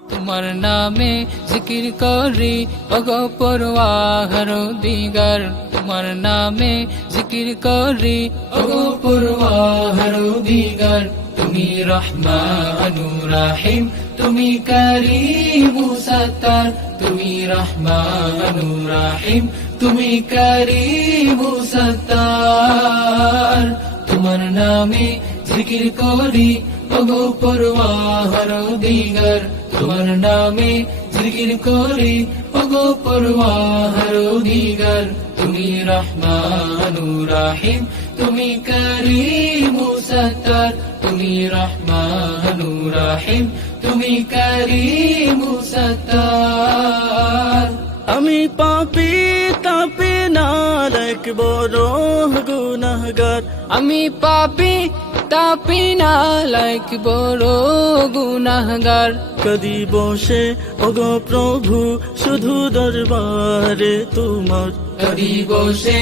তোমার নামে জিকির করি ওগো পরওয়ারদিগার, তোমার নামে জিকির করি ওগো পরওয়ারদিগার। তুমি রহমানুর রহিম, তুমি করিম সত্তার, তুমি রহমানুর রহিম, তুমি করিম সত্তার। তোমার নামে জিকির করি ওগো পরওয়ারদিগার, তোমার নামে জিকির করি ওগো পরওয়ারদিগার। তুমি রহমানুর রহিম, তুমি করিম সত্তার, তুমি রহমানুর রহিম, তুমি করিম সত্তার। আমি পাপী তাপি নালায়ক বড় গুনাহগার, আমি পাপী তাপি নালায়ক বড় গুনাহগার। কদি বসে ওগো প্রভু শুধু দরবারে তোমার, কদি বসে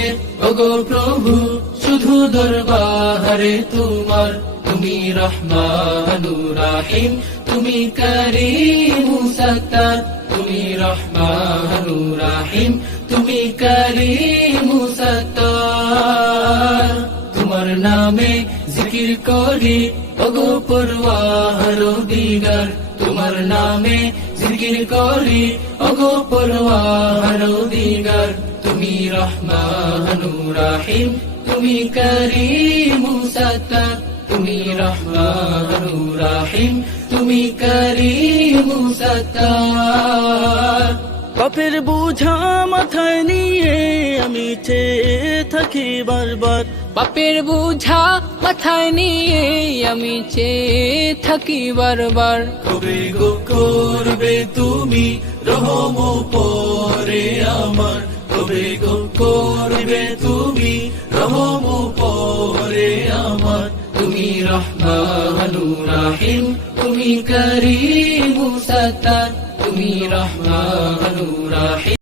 ওগো প্রভু শুধু দরবারে তোমার। তুমি রহমানুর রহিম, তুমি করিম সত্তার, তুমি রহমানুর রহিম, তুমি করিম সত্তার। তোমার নামে জিকির করি ওগো পরওয়ারদিগার, তোমার নামে জিকির করি ওগো পরওয়ারদিগার। তুমি রহমানুর রহিম, তুমি করিম সত্তার, তুমি রহমানুর রহিম, তুমি করিম সত্তার। পাপের বোঝা মাথায় নিয়ে আমি চেয়ে থাকি বারবার, পাপের বোঝা মাথায় নিয়ে আমি চেয়ে থাকি বারবার। কবে গো করবে তুমি রহম পরে আমার, কবে গো করবে তুমি রহম পরে আমার। তুমি রহমানুর রহিম, তুমি করিম সত্তার, তুমি রহমানুর রহিম।